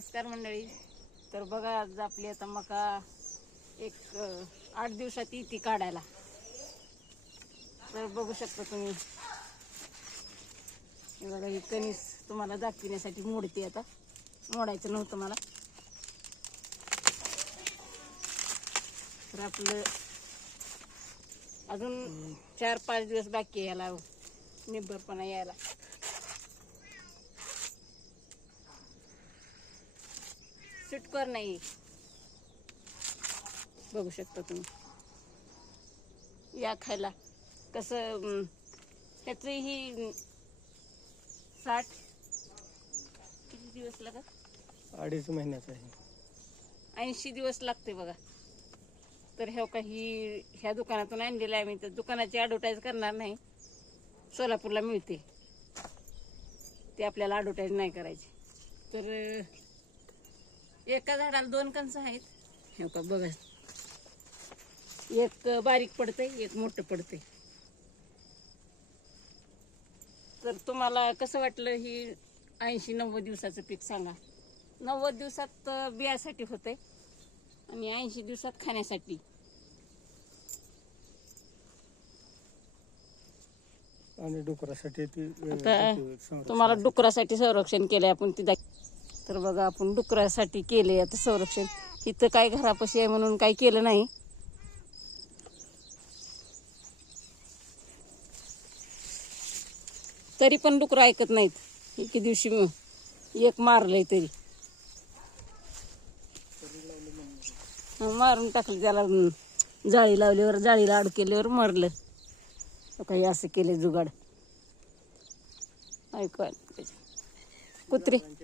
नमस्कार मंडळी. तर बघा आज आपली आता मका एक 8 दिवसात येते काढायला. तर बघू शकता तुम्ही, हे बघा ही कणीस तुम्हाला दाखविण्यासाठी मोडते. आता मोडायचं नव्हतं मला, तर आपलं अजून 4-5 दिवस बाकी आहे याला निब्बरपणा यायला. सुटकर नाही, बघू शकता तुम्ही. या खायला कसं ह्याच ही 60 किती दिवस लागत? 2.5 महिन्याचा आहे. 80 दिवस लागते बघा. तर हे काही ह्या दुकानातून आणलेलं आहे मी. तर दुकानाची ॲडव्हर्टाईज करणार नाही, सोलापूरला मिळते ते, आपल्याला ॲडव्हर्टाईज नाही करायची. तर एका झाडाला 2 कणस आहेत. हे का बघा, एक बारीक पडते, एक मोठं पडते. तर तुम्हाला कसं वाटलं ही 80-90 दिवसाचं पीक सांगा. 90 दिवसात बियासाठी होते आणि 80 दिवसात खाण्यासाठी. आणि डुकरासाठी आता तुम्हाला डुकरासाठी संरक्षण केले आपण तिथे. तर बघा आपण डुकरासाठी केले आता संरक्षण. इथं काय घरापाशी आहे म्हणून काही केलं नाही. तरी पण डुकरं ऐकत नाहीत. एके दिवशी एक मारलंय तरी मारून टाकलं त्याला. जाळी लावल्यावर, जाळीला अडकल्यावर मरलं. काही असं केले जुगाड. ऐका,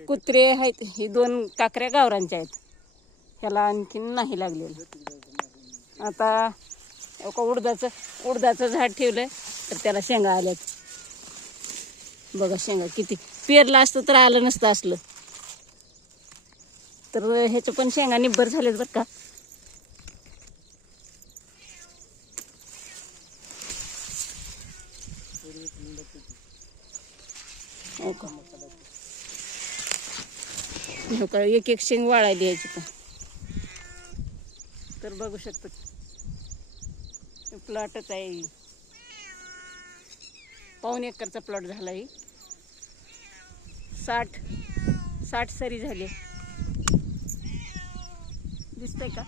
कुत्रे आहेत. ही 2 काकऱ्या गावरांच्या आहेत. ह्याला आणखीन नाही लागलेलं. आता उडदाचं झाड ठेवलंय तर त्याला शेंगा आल्यात. बघा शेंगा किती. पेरलं असतं तर आलं नसतं असलं. तर ह्याच्या पण शेंगा निब्बर झालेत बरं का. एक एक शेंग वाळायला यायची पण. तर बघू शकतो प्लॉटच आहे. 1.25 एकरचा प्लॉट झाला. 60 सरी झाली. दिसतंय का?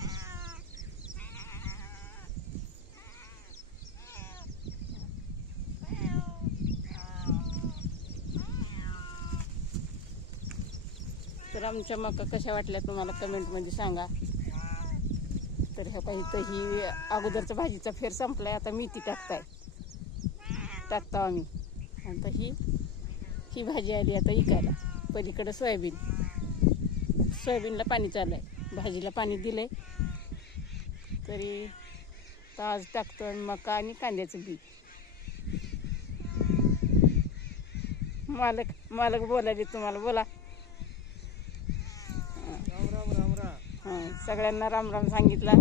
तर आमच्या मका कशा वाटल्या तुम्हाला कमेंटमध्ये सांगा. तर ह्या काही तर ही अगोदरच्या भाजीचा फेर संपलाय. आता मेथी टाकतो आम्ही. आता ही भाजी आली आता इकायला. पलीकडं सोयाबीनला पाणी चालू आहे, भाजीला पाणी दिलंय. तरी आज टाकतो मका आणि कांद्याचं बी. मालक बोलायले तुम्हाला, बोला. सगळ्यांना राम राम सांगितला.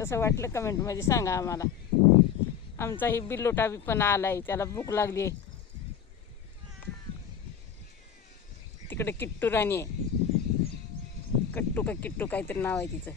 कसं वाटलं कमेंटमध्ये सांगा आम्हाला. आमचा ही बिल्लोटा बी पण आलाय, त्याला भूक लागली आहे. तिकडे किट्टू राणी आहे, कट्टू का किट्टू काहीतरी नाव आहे तिचं.